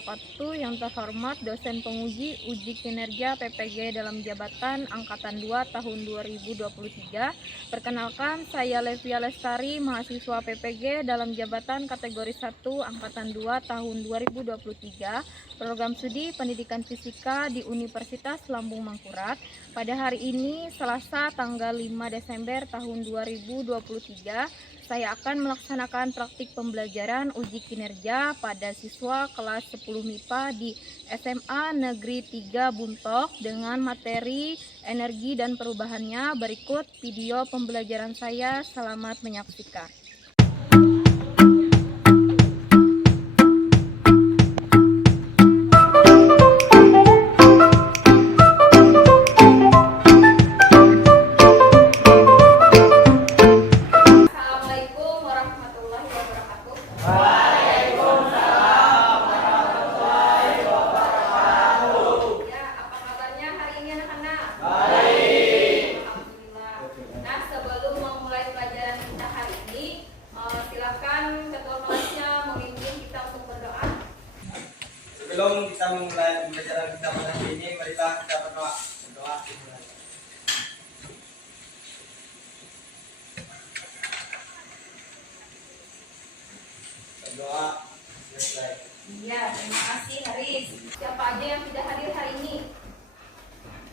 wabarakatuh. Yang terhormat dosen penguji uji kinerja PPG dalam jabatan Angkatan 2 tahun 2023. Perkenalkan, saya Levia Lestari, mahasiswa PPG dalam jabatan kategori 1 Angkatan 2 tahun 2023, program studi Pendidikan Fisika di Universitas Lambung Mangkurat. Pada hari ini, Selasa tanggal 5 Desember tahun 2023, saya akan melaksanakan praktik pembelajaran uji kinerja pada siswa kelas 10 MIPA di SMA Negeri 3 Buntok dengan materi energi dan perubahannya. Berikut video pembelajaran saya, selamat menyaksikan. Sebelum kita memulai pembelajaran kita pada hari ini, marilah kita berdoa. Berdoa. Selesai. Iya, terima kasih Haris. Siapa aja yang tidak hadir hari ini?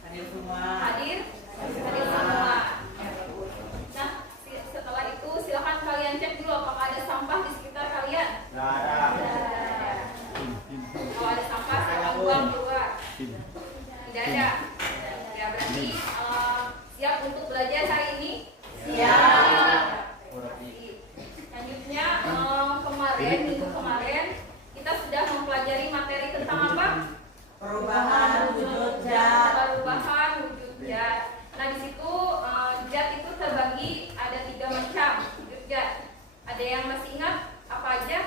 Hadir semua. Hadir? Hadir semua. Nah, setelah itu silakan kalian cek dulu apakah ada sampah di sekitar kalian. Nggak ada. Kalau ada sampah, silakan buang keluar. Tidak ada. Ya, berarti siap untuk belajar hari ini? Siap. Selanjutnya, minggu kemarin kita sudah mempelajari materi tentang apa? Perubahan wujud zat. Perubahan wujud zat. Nah, di situ zat itu terbagi ada 3 macam wujud zat. Ada yang masih ingat apa aja?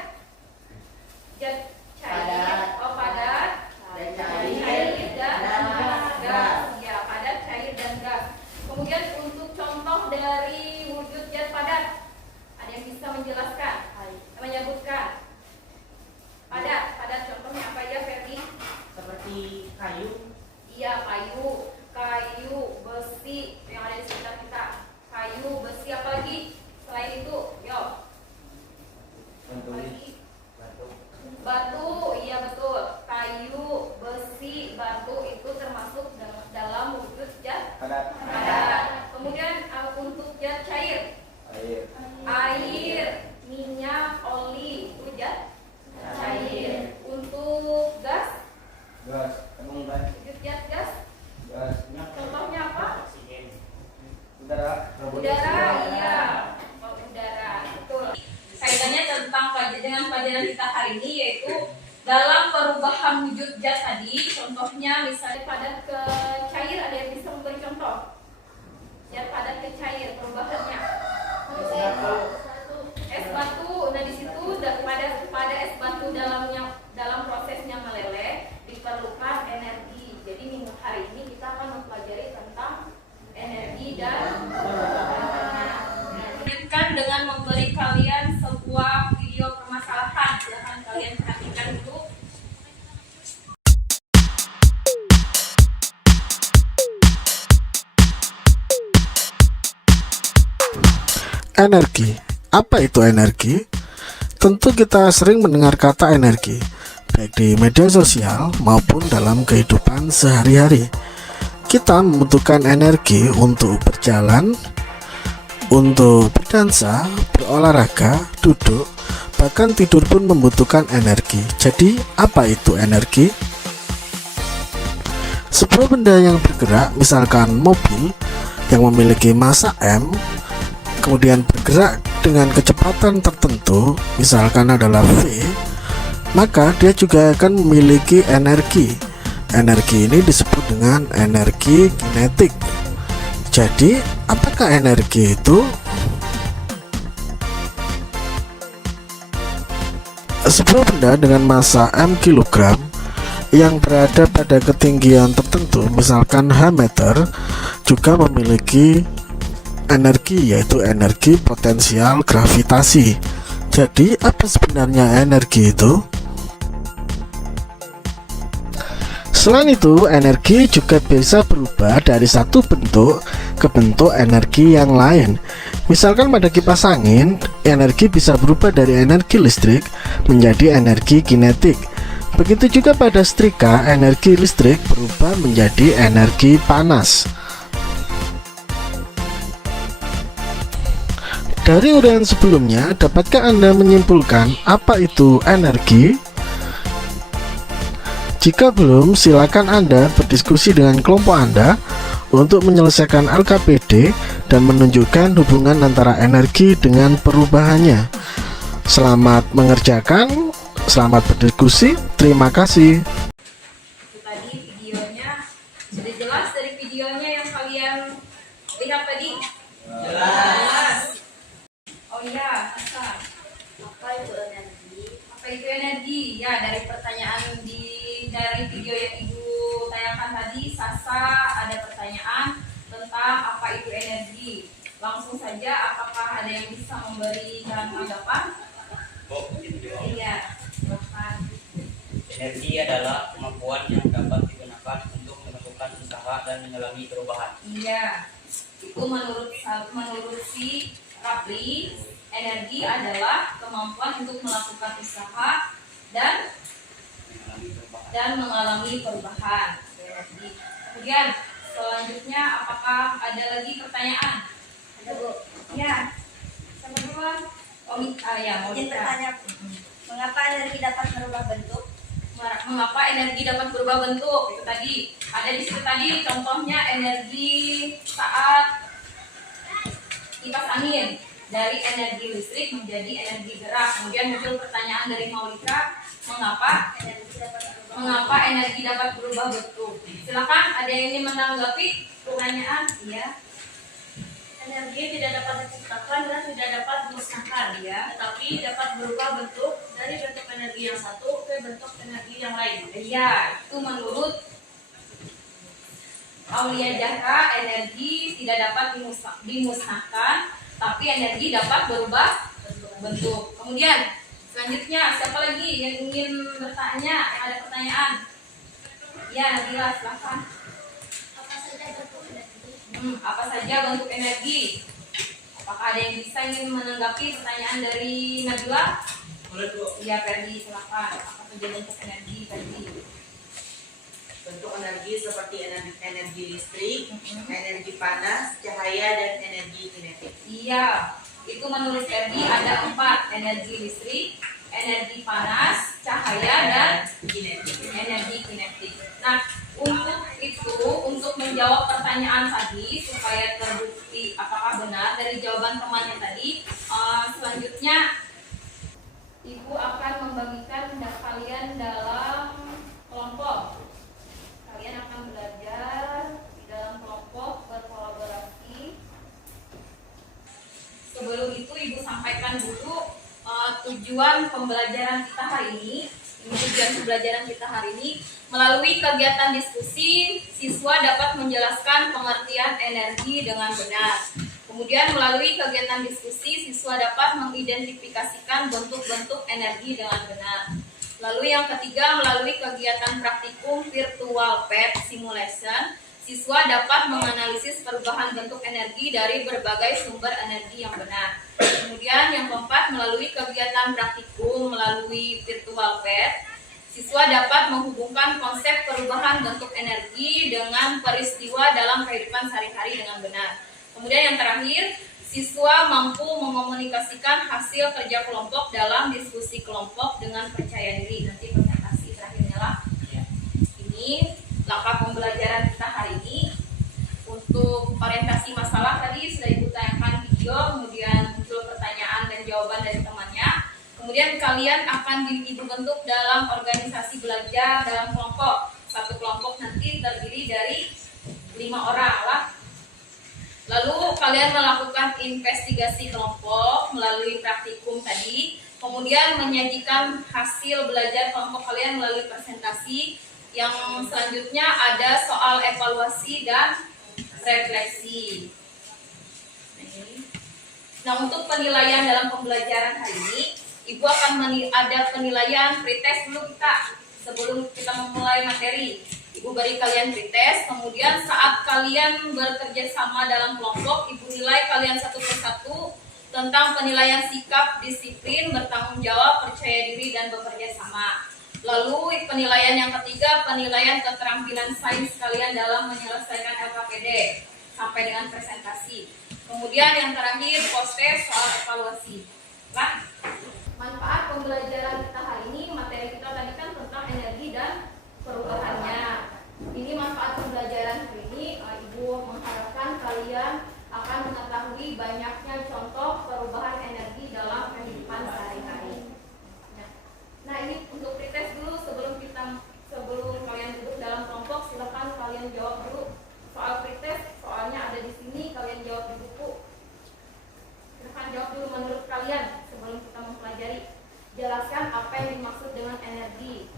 Zat cair, padat, cair dan gas. Ya, padat, cair dan gas. Kemudian untuk contoh dari wujud zat padat, ada yang bisa menjelaskan, menyebutkan? Padat contohnya apa aja, Ferdi? Seperti kayu. Iya, kayu, besi yang ada di sekitar kita. Kayu, besi, apa lagi selain itu? Yo. Batu, iya betul. Kayu, besi, batu itu termasuk dalam wujud zat Padat. Kemudian untuk zat cair, air, minyak, oli, itu zat cair. Untuk gas, Gas. Tepung gas. wujud zat gas, contohnya apa? Udara, iya. Udara, betul. Kaitannya dengan pelajaran kita hari ini, yaitu dalam perubahan wujud zat tadi. Contohnya misalnya padat ke cair, ada yang bisa memberi contoh? Zat padat ke cair, perubahannya. Es batu. Nah, di situ pada es batu dalam prosesnya meleleh diperlukan energi. Jadi minggu hari ini kita akan mempelajari tentang energi dan lanjutkan dengan memberi kalian sebuah video permasalahan. Silahkan kalian perhatikan dulu. Energi. Apa itu energi? Tentu kita sering mendengar kata energi, baik di media sosial maupun dalam kehidupan sehari-hari. Kita membutuhkan energi untuk berjalan, untuk berdansa, berolahraga, duduk, bahkan tidur pun membutuhkan energi. Jadi, apa itu energi? Sebuah benda yang bergerak, misalkan mobil yang memiliki massa M, kemudian bergerak dengan kecepatan tertentu, misalkan adalah V, maka dia juga akan memiliki energi. Energi ini disebut dengan energi kinetik. Jadi, apakah energi itu? Sebuah benda dengan massa M kg yang berada pada ketinggian tertentu, misalkan H meter, juga memiliki energi, yaitu energi potensial gravitasi. Jadi, apa sebenarnya energi itu? Selain itu, energi juga bisa berubah dari satu bentuk ke bentuk energi yang lain. Misalkan pada kipas angin, energi bisa berubah dari energi listrik menjadi energi kinetik. Begitu juga pada setrika, energi listrik berubah menjadi energi panas. Dari uraian sebelumnya, dapatkah Anda menyimpulkan apa itu energi? Jika belum, silakan Anda berdiskusi dengan kelompok Anda untuk menyelesaikan LKPD dan menunjukkan hubungan antara energi dengan perubahannya. Selamat mengerjakan, selamat berdiskusi, terima kasih. Itu tadi videonya. Sudah jelas dari videonya yang kalian lihat tadi? Jelas. Oh iya, Sasa. Apa itu energi? Apa itu energi? Ya, dari pertanyaan dari video yang Ibu tayangkan tadi, Sasa ada pertanyaan tentang apa itu energi. Langsung saja, apakah ada yang bisa memberikan tanggapan? Iya, silakan. Energi adalah kemampuan yang dapat digunakan untuk melakukan usaha dan mengalami perubahan. Iya, itu menurut si Rapli, energi adalah kemampuan untuk melakukan usaha dan mengalami perubahan. Energi. Kemudian selanjutnya, apakah ada lagi pertanyaan? Ada, Bu? Ya. Siapa duluan? Ya, mau Izin bertanya, mengapa energi dapat merubah bentuk? Mengapa energi dapat berubah bentuk? Itu tadi ada di situ tadi contohnya energi saat kipas angin, dari energi listrik menjadi energi gerak. Kemudian muncul pertanyaan dari Maulika, mengapa energi dapat berubah bentuk? Silakan, ada yang ingin menanggapi pertanyaan? Iya. Energi tidak dapat diciptakan dan tidak dapat dimusnahkan, Iya. tetapi dapat berubah bentuk dari bentuk energi yang satu ke bentuk energi yang lain. Iya, itu menurut Aulia Jahra, energi tidak dapat dimusnahkan, tapi energi dapat berubah bentuk. Kemudian selanjutnya, siapa lagi yang ingin bertanya? Ada pertanyaan? Ya, Nabila, silakan. Apa saja bentuk energi? Apakah ada yang bisa ingin menanggapi pertanyaan dari Nabila? Boleh, Bu. Iya, Ferdi, silakan. Apa saja bentuk energi tadi? Bentuk energi seperti energi listrik, energi panas, cahaya, dan energi kinetik. Iya, itu menurut Ferdi ada 4: energi listrik, energi panas, cahaya, dan energi kinetik. Nah, untuk menjawab pertanyaan tadi supaya terbukti apakah benar dari jawaban temannya tadi, selanjutnya Ibu akan membagikan kalian dalam kelompok. Kalian akan belajar di dalam kelompok berkolaborasi. Sebelum itu Ibu sampaikan dulu tujuan pembelajaran kita hari ini. Tujuan pembelajaran kita hari ini, melalui kegiatan diskusi, siswa dapat menjelaskan pengertian energi dengan benar. Kemudian melalui kegiatan diskusi, siswa dapat mengidentifikasikan bentuk-bentuk energi dengan benar. Lalu yang ketiga, melalui kegiatan praktikum virtual PET simulation, siswa dapat menganalisis perubahan bentuk energi dari berbagai sumber energi yang benar. Kemudian yang keempat, melalui kegiatan praktikum melalui virtual PET, siswa dapat menghubungkan konsep perubahan bentuk energi dengan peristiwa dalam kehidupan sehari-hari dengan benar. Kemudian yang terakhir, siswa mampu mengomunikasikan hasil kerja kelompok dalam diskusi kelompok dengan percaya diri. Nanti presentasi terakhirnya lah. Ini langkah pembelajaran kita hari ini. Untuk orientasi masalah tadi sudah Ibu tayangkan video, kemudian muncul pertanyaan dan jawaban dari temannya. Kemudian kalian akan Ibu bentuk dalam organisasi belajar dalam kelompok. Satu kelompok nanti terdiri dari 5 orang lah. Lalu kalian melakukan investigasi kelompok melalui praktikum tadi. Kemudian menyajikan hasil belajar kelompok kalian melalui presentasi. Yang selanjutnya ada soal evaluasi dan refleksi. Nah, untuk penilaian dalam pembelajaran hari ini, Ibu akan ada penilaian pretest dulu kita sebelum kita memulai materi. Ibu beri kalian pretest, kemudian saat kalian bekerja sama dalam kelompok, Ibu nilai kalian satu persatu tentang penilaian sikap, disiplin, bertanggung jawab, percaya diri, dan bekerja sama. Lalu penilaian yang ketiga, penilaian keterampilan sains kalian dalam menyelesaikan LKPD sampai dengan presentasi. Kemudian yang terakhir, post-test soal evaluasi. Nah, manfaat pembelajaran kita hari ini, materi kita tadi kan tentang energi dan perubahannya. Ini manfaat pembelajaran hari ini, Ibu mengharapkan kalian akan mengetahui banyaknya contoh perubahan energi dalam kehidupan sehari-hari. Nah, ini untuk pretest dulu sebelum kalian duduk dalam kelompok, silakan kalian jawab dulu soal pretest. Soalnya ada di sini, kalian jawab di buku. Silakan jawab dulu menurut kalian sebelum kita mempelajari. Jelaskan apa yang dimaksud dengan energi.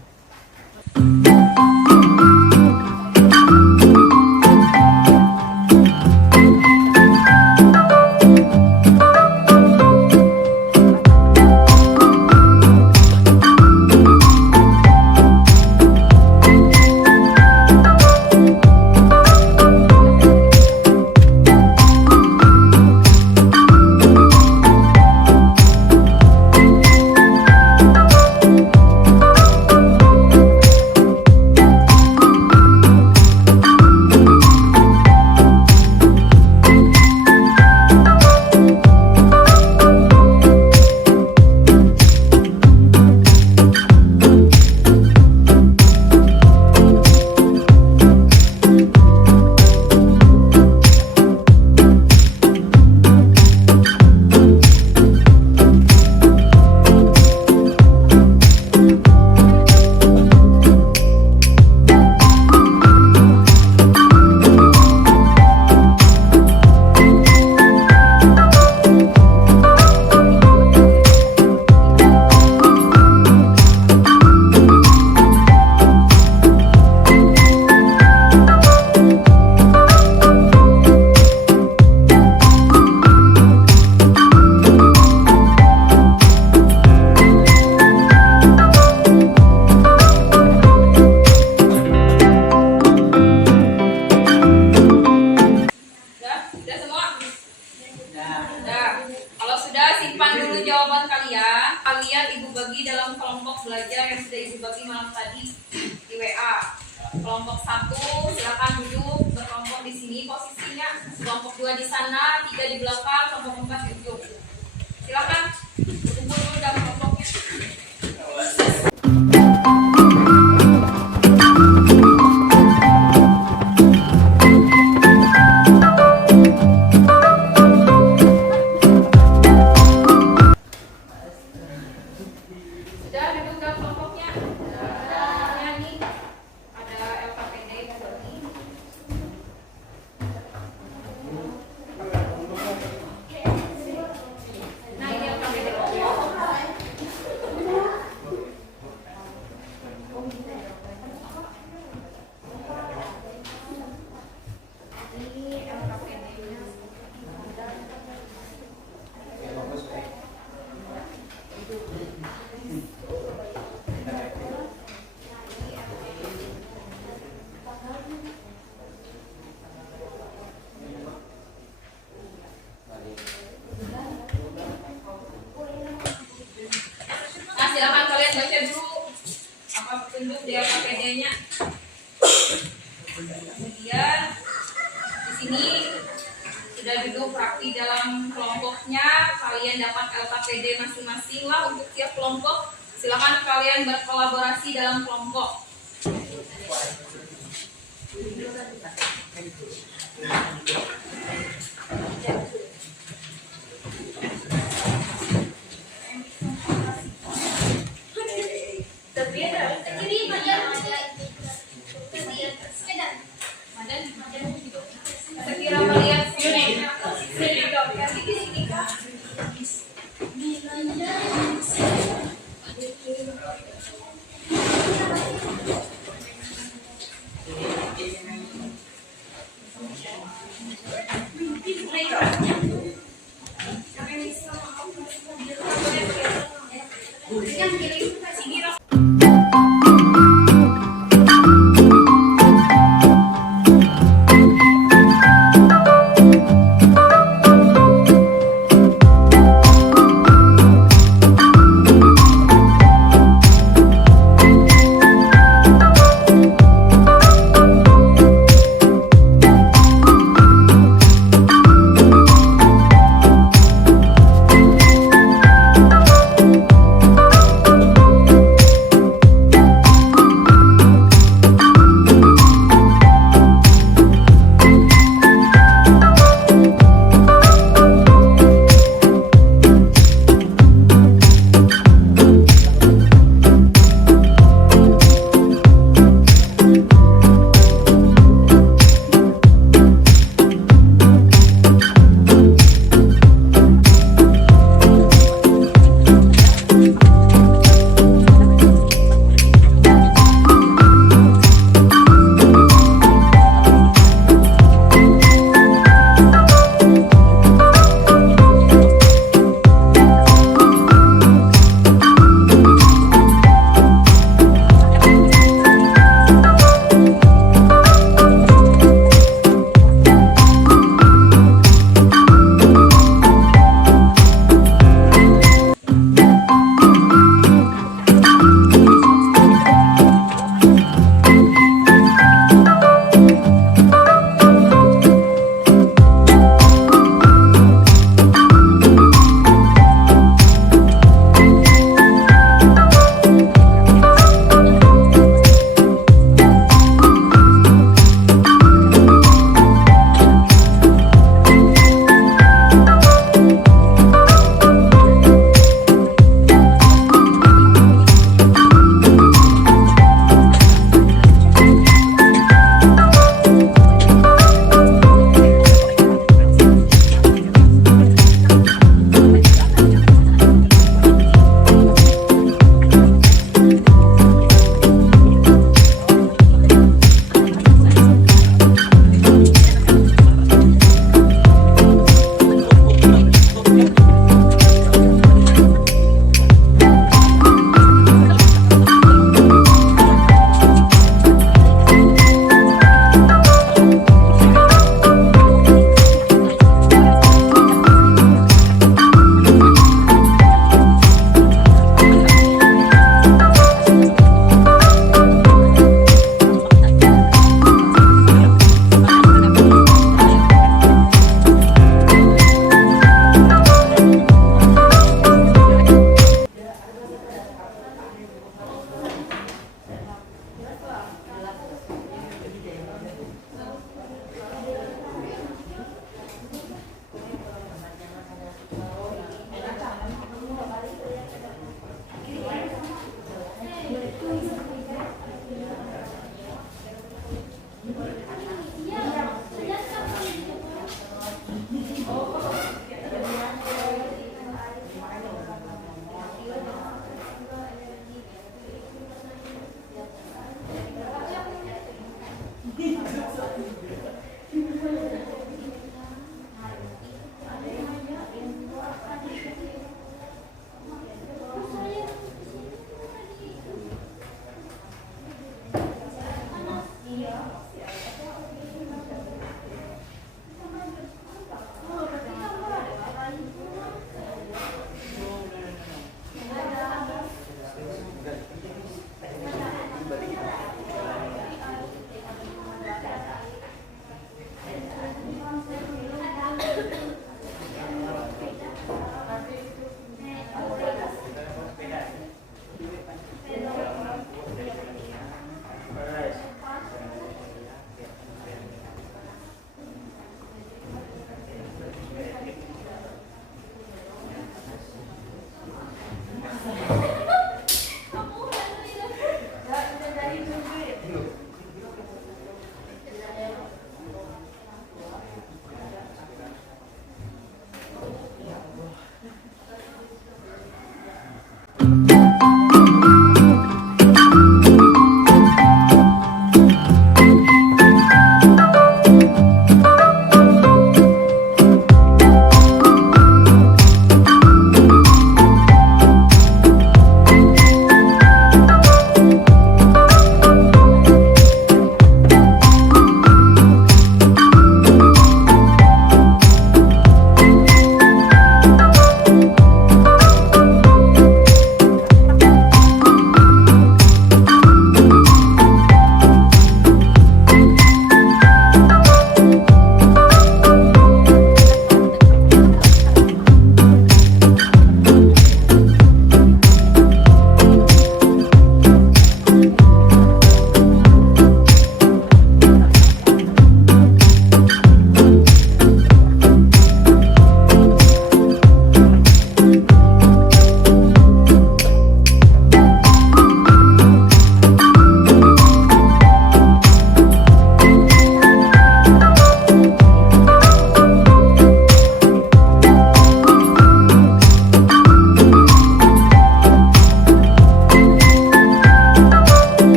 Belajar yang sudah Ibu bagi malam tadi di WA. Kelompok 1 silakan duduk berkelompok di sini posisinya. Kelompok 2 di sana, 3 di belakang, kelompok 4 di ujung. Silakan kumpul dulu dalam kelompoknya. Silakan kalian baca dulu apa petunjuk di LKPD-nya. Kemudian di sini sudah duduk rapi dalam kelompoknya. Kalian dapat LKPD masing-masing lah untuk tiap kelompok. Silakan kalian berkolaborasi dalam kelompok. Sekira kalian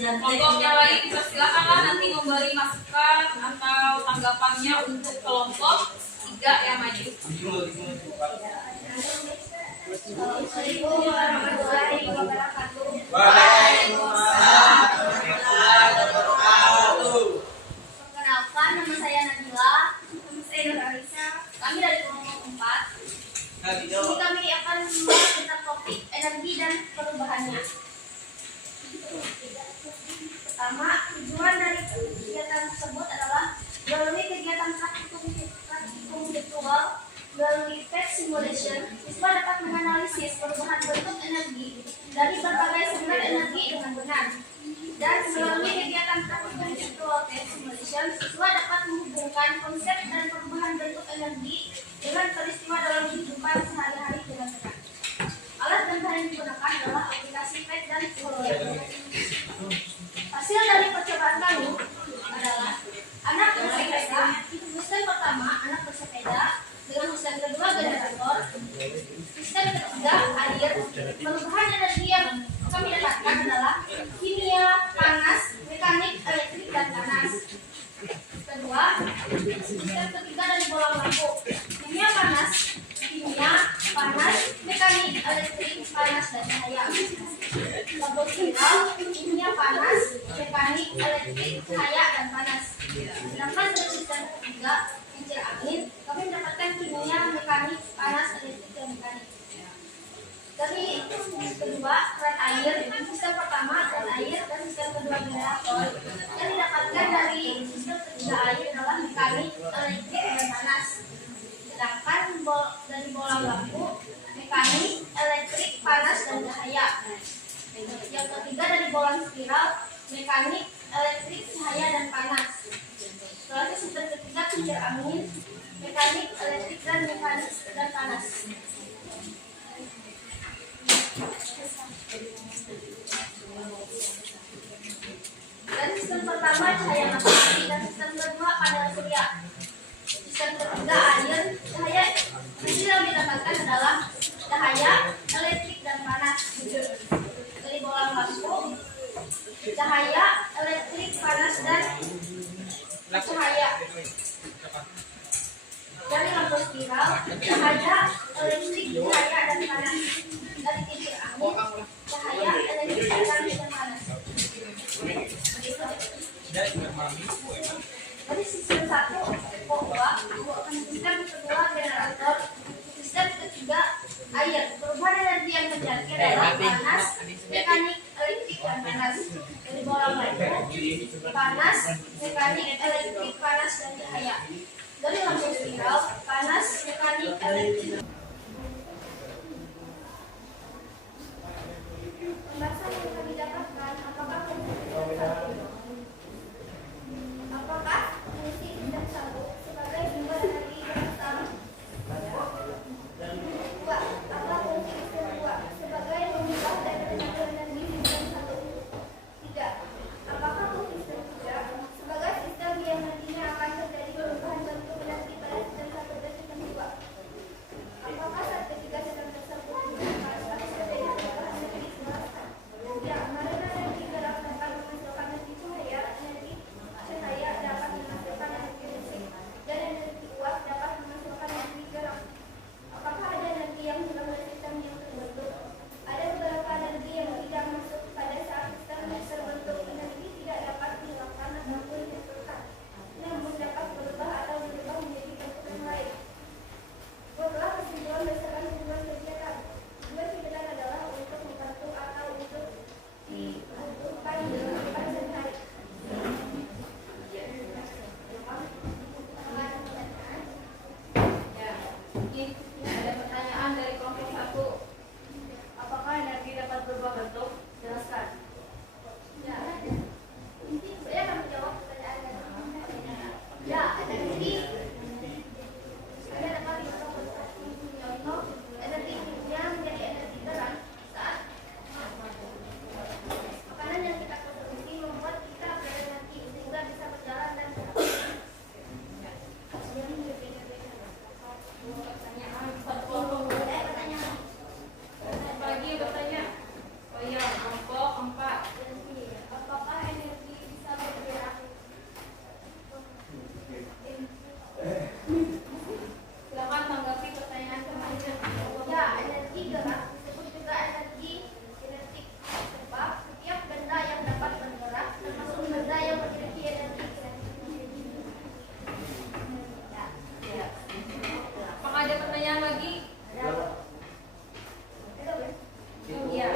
Kelompok yang lain persilakanlah nanti memberi masukan atau tanggapannya untuk kelompok 3 yang maju. Assalamualaikum warahmatullahi wabarakatuh. Waalaikumsalam warahmatullahi wabarakatuh. Perkenalkan, nama saya Nabila. Nama saya Nur Alisa. Kami dari kelompok 4. Ini kami akan membahas tentang topik energi dan perubahannya. Pertama, tujuan dari kegiatan tersebut adalah melalui kegiatan praktikum virtual melalui effect simulation, siswa dapat menganalisis perubahan bentuk energi dari berbagai sumber energi dengan benar. Dan melalui kegiatan praktikum virtual effect simulation, siswa dapat menghubungkan konsep dan perubahan bentuk energi dengan peristiwa dalam kehidupan sehari-hari dengan benar. Alat dan bahan yang digunakan adalah aplikasi PET dan psikologi. Hasil dari percobaan kami adalah anak bersepeda. Sistem pertama, anak bersepeda dengan sistem kedua generator. Sistem ketiga, air. Perubahan energi yang kami dapatkan adalah kimia, panas, mekanik, elektrik, dan panas. Kedua, sistem ketiga dari bola lampu. Kimia, panas, mekanik, elektrik, panas, dan cahaya. Lampu spiral, kimia, panas, mekanik, elektrik, cahaya, dan panas. Sedangkan dari sistem ketiga, kincir angin, kami mendapatkan kimia, mekanik, panas, elektrik, dan mekanik. Dari kedua, keran air. Sistem pertama, keran air, dan sistem kedua, generator. Yang didapatkan dari sistem ketiga air adalah mekanik, elektrik, dan panas. Sedangkan dari bola lampu, mekanik, elektrik, panas, dan cahaya. Yang ketiga dari bola spiral, mekanik, elektrik, cahaya, dan panas. Selanjutnya sistem ketiga, kincir angin, mekanik, elektrik, dan panas. Dan sistem pertama cahaya matahari, dan sistem kedua panel surya. Sistem ketiga air, cahaya. Hasil yang didapatkan adalah cahaya, elektrik, dan panas. Dari bola lampu, cahaya, elektrik, panas, dan cahaya. Dari lampu spiral, cahaya, elektrik, cahaya, dan panas. Dari kincir angin, cahaya, elektrik, dan panas. Jadi sistem 1 pokok, sistem kedua generator, sistem ketiga air. Perubahan energi yang terjadi adalah panas, mekanik, elektrik, dan panas. Dari bola lagi, panas, mekanik, elektrik, panas, dan cahaya. Dari lampu spiral, panas, mekanik, elektrik. Pembahasan yang kami dapatkan, apakah fungsi sistem satu sebagai sumber energi yang utama? Dua, apa fungsi sistem dua sebagai pengubah dan penyebar energi sistem satu? Tiga, apakah fungsi sistem tiga sebagai sistem yang nantinya akan terjadi perubahan bentuk energi pada sistem satu dan sistem dua? Apakah saat ketiga sistem tersebut menggunakan status berbeda perubahan energi diselaraskan? Ya, karena energi gerak dapat menghasilkan energi cahaya, energi cahaya dapat menghasilkan energi listrik, dan energi uap dapat menghasilkan energi gerak. Apakah ada energi yang hilang dari sistem yang terbentuk? Ada beberapa energi yang tidak masuk pada saat sistem yang terbentuk. Energi tidak dapat dihilangkan ataupun dihasilkan, namun dapat berubah atau berubah menjadi bentuk yang lain. Buatlah kesimpulan berdasarkan hubungan kegiatan. Dua kegiatan adalah untuk membantu atau untuk dibutuhkan dalam kehidupan sehari-hari. Ada pertanyaan dari kelompok 1. Apakah energi dapat berubah bentuk? Jelaskan. Ya, inti saya akan menjawab pertanyaan tadi. Ya, energi ada dapat diubah bentuk. Contoh, energinya menjadi energi terang saat makanan yang kita konsumsi membuat kita berenergi sehingga bisa berjalan dan bergerak. Pertanyaan satu kelompok. Pertanyaan. Bagi bertanya. Oh iya, kelompok 4. Apakah energi bisa bergerak? Silakan tanggapi pertanyaan selanjutnya. Ya, energi gerak disebut juga energi kinetik, sebab setiap benda yang dapat bergerak termasuk benda yang memiliki energi kinetik. Ya. Apakah ada pertanyaan lagi? Iya.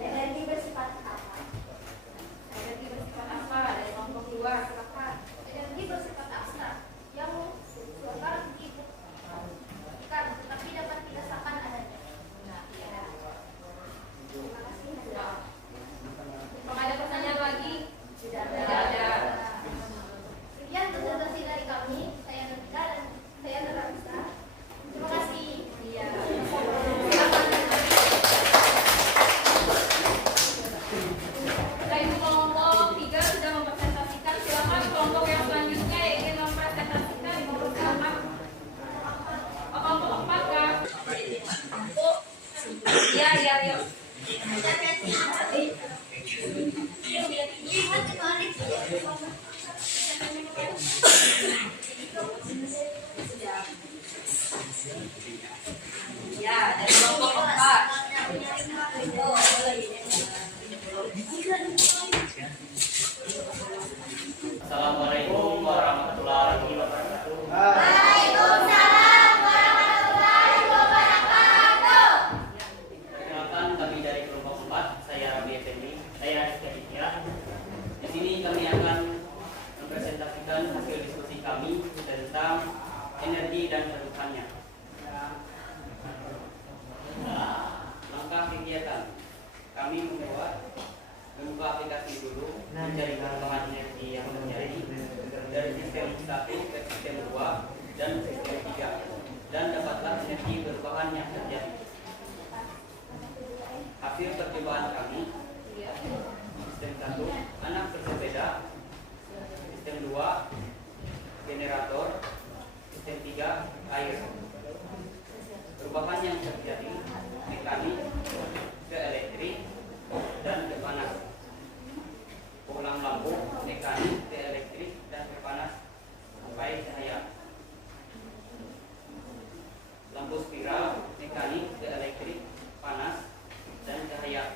Energi bersifat apa? Energi bersifat apa? Dari kelompok 2. Silakan. Energi bersifat abstrak yang sukar dibuktikan tetapi dapat dirasakan adanya. Terima kasih. Apakah ada pertanyaan lagi? Tidak ada. Sekian presentasi dari kami. Saya Nurika dan saya Nurika. Terima kasih. Iya. Setelah itu kelompok 3 sudah mempresentasikan. Silakan kelompok yang selanjutnya yang ingin mempresentasikan. Silakan. Oh, kelompok 4 kah? Iya. Ya, dari kelompok 4. Assalamualaikum warahmatullahi wabarakatuh. Perkenalkan, kami dari kelompok 4. Saya Rabi Effendi. Saya Rizky Aditya. Di sini kami akan mempresentasikan hasil diskusi kami tentang energi dan kebutuhannya. Langkah kegiatan, kami membuka aplikasi dulu, mencari perkembangan energi yang terjadi dari sistem 1 ke sistem 2 dan sistem 3, dan dapatlah energi perubahan yang terjadi. Hasil percobaan kami, sistem 1 anak bersepeda, sistem 2 generator, sistem 3 air. Perubahan yang terjadi mekanik ke elektrik dan ke panas. Ulang lampu mekanik ke elektrik dan ke panas sampai cahaya. Lampu spiral mekanik ke elektrik, panas dan cahaya.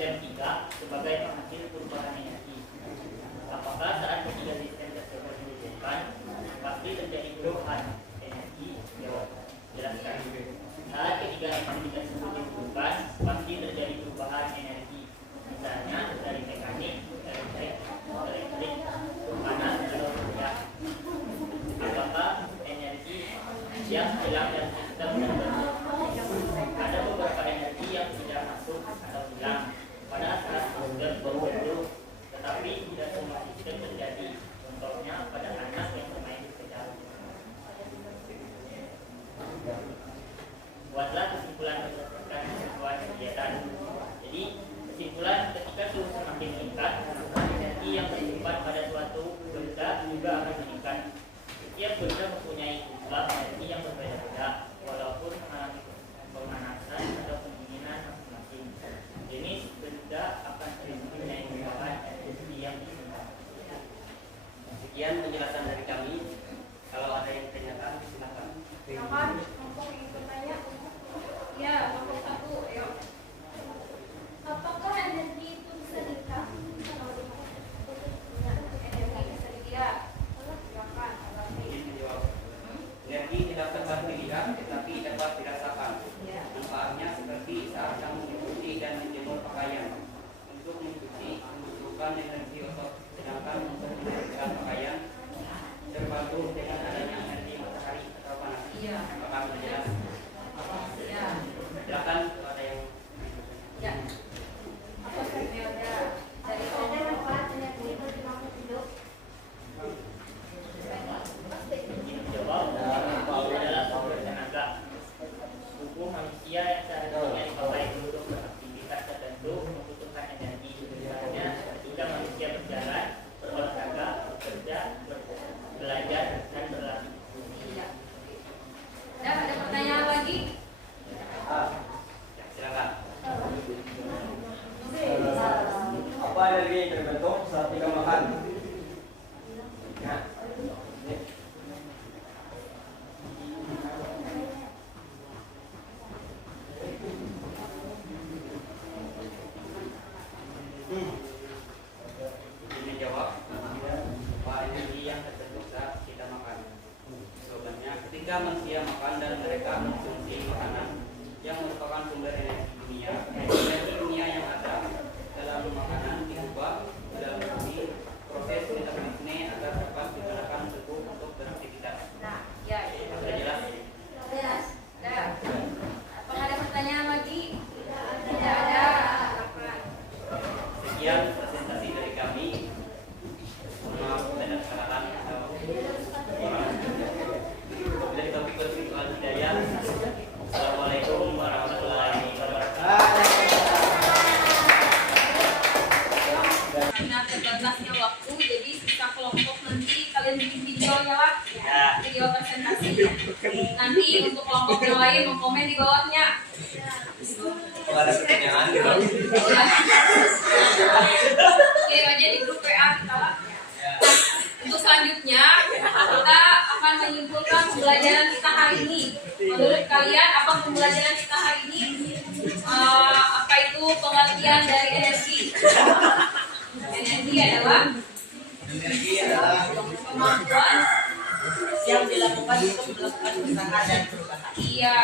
sistem 3 sebagai penghasil perubahan energi. Apakah saat ketiga sistem tersebut diwujudkan pasti terjadi perubahan energi? Jawab. Jelaskan. Saat ketiga energi tersebut diwujudkan pasti terjadi perubahan energi. Misalnya dari mekanik, elektrik, panas atau surya. Apakah energi yang hilang dari sistem tertentu? Ada beberapa energi yang tidak masuk atau hilang pada saat sistem terbentuk, tetapi tidak semua sistem terjadi. Contohnya pada anak yang bermain di sejauh. Buatlah kesimpulan berdasarkan ketentuan kegiatan. Jadi kesimpulan, ketika suhu semakin meningkat, energi yang tersimpan pada suatu benda juga akan meningkat. Setiap benda mempunyai jumlah energi yang berbeda-beda, walaupun mengalami pemanasan atau pendinginan masing-masing. Jenis benda akan sering mempunyai perubahan energi yang disimpan. Sekian penjelasan dari kami. Kalau ada yang ditanyakan, silakan. Kapan? Kelompok ingin bertanya? Ya, kelompok 1, ayo. Apakah energi itu bisa dilihat? Energi bisa dilihat. Silakan. Izin menjawab. Energi tidak dapat dilihat, tetapi dapat dirasakan. Manfaatnya seperti saat kamu mencuci dan menjemur pakaian. Untuk mencuci membutuhkan energi otot, sedangkan untuk menjemur pakaian terbantu dengan adanya energi matahari atau panas. Iya. Apakah sudah jelas? Ya. Silakan kalau ada yang Ya. Apa saja dari Ada manfaat energi bagi makhluk hidup? ingin menjawab. Adalah sumber tenaga. Tubuh manusia yang seharusnya dipakai untuk beraktivitas tertentu membutuhkan energi. Misalnya ketika manusia berjalan, berolahraga, bekerja, belajar, dan berlatih. Iya. Ada pertanyaan lagi? Ya, silakan. Apa energi yang terbentuk saat kita makan? Nah, ini. Ingin menjawab apa energi yang terbentuk saat kita makan? Jawabannya, ketika manusia makan dan mereka mengkonsumsi makanan yang merupakan sumber energi dunia yang ada dalam makanan diubah dalam proses metabolisme agar dapat digunakan tubuh untuk beraktivitas. Nah, ya. Sudah jelas? Jelas. Ada. Apakah ada pertanyaan lagi? Tidak ada. Silakan. Sekian presentasi dari kami. Mohon maaf ada kesalahan atau kurang. Dari topik spiritual hidayah. Assalamualaikum warahmatullahi wabarakatuh. Karena terbatasnya waktu, jadi sisa kelompok nanti kalian bikin videonya lah, Ya. video presentasi. Nanti untuk kelompok yang lain mau komen di bawahnya. Kalau ada pertanyaan, gitu. Kirim aja di grup WA kita lah. Nah, untuk selanjutnya kita akan menyimpulkan pembelajaran kita hari ini. Menurut kalian apa pembelajaran kita hari ini? Apa itu pengertian dari energi? Energi adalah kemampuan yang dilakukan untuk melakukan usaha dan perubahan. Iya,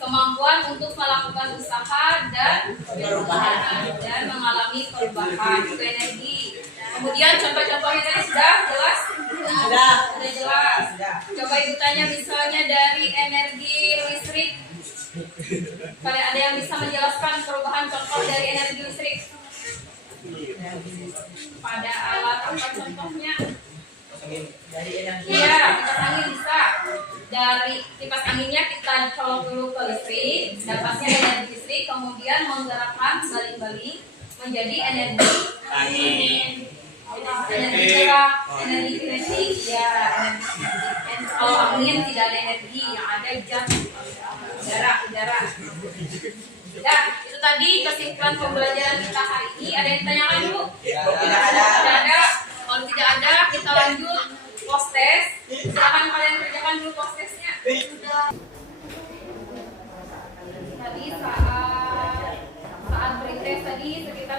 kemampuan untuk melakukan usaha dan dan mengalami perubahan itu energi. Kemudian contoh-contohnya tadi sudah jelas? Sudah. Sudah jelas. Sudah. Coba ibu tanya misalnya dari energi listrik. Kalian ada yang bisa menjelaskan perubahan contoh dari energi listrik? Pada alat apa contohnya? Dari energi Iya, kipas angin bisa. Dari kipas anginnya kita colok dulu ke listrik, dapatnya energi listrik, kemudian menggerakkan baling-baling menjadi energi angin. Energi gerak, energi kinetik, ya energi kinetik. Kalau angin tidak ada energi, yang ada gas, udara. Ya, itu tadi kesimpulan pembelajaran kita hari ini. Ada yang ditanyakan dulu? tidak ada. Tidak ada. Kalau tidak ada, kita lanjut post test. Silakan kalian kerjakan dulu post testnya. Tadi saat pre-test tadi sekitar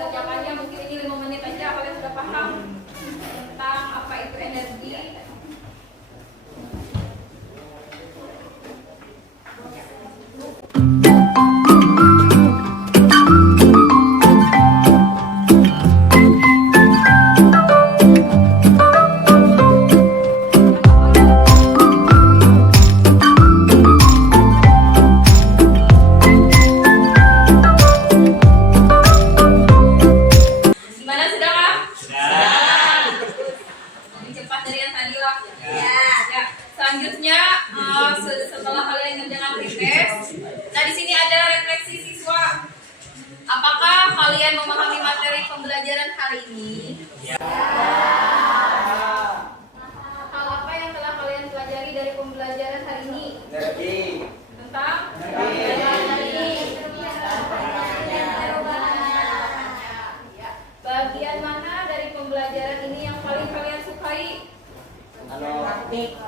mengerjakannya. Mungkin ini 5 menit aja kalian sudah paham tentang apa itu energi. Gimana sudah kah? Lebih cepat dari yang tadi lah. Ya. Selanjutnya setelah kalian mengerjakan pretest, nah di sini ada refleksi siswa. Apakah kalian memahami materi pembelajaran hari ini? Hal apa yang telah kalian pelajari dari pembelajaran hari ini? Energi. Tentang bagian mana dari pembelajaran ini yang paling kalian sukai? Praktik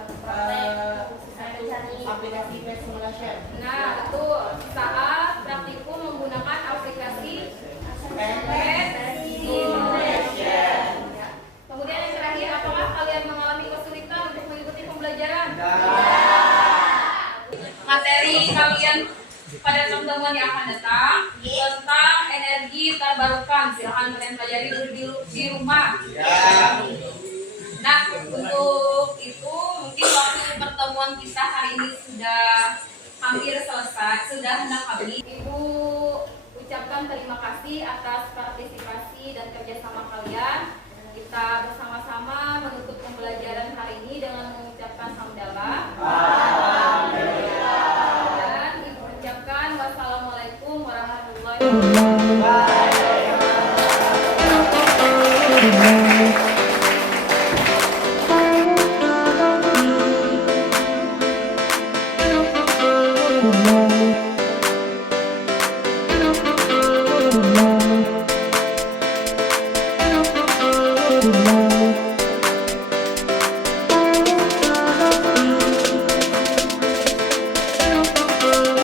aplikasi Math Simulation. Nah, betul. Saat praktikum menggunakan aplikasi Math Simulation. Kemudian yang terakhir, apakah kalian mengalami kesulitan untuk mengikuti pembelajaran? Materi kalian pada pertemuan yang akan datang tentang energi terbarukan. Silahkan kalian pelajari dulu di rumah. Nah, untuk itu mungkin waktu pertemuan kita hari ini sudah hampir selesai, sudah hendak habis. Ibu ucapkan terima kasih atas partisipasi dan kerjasama kalian. Kita bersama-sama menutup pembelajaran hari ini dengan mengucapkan hamdalah. Dan ibu ucapkan wassalamualaikum warahmatullahi wabarakatuh.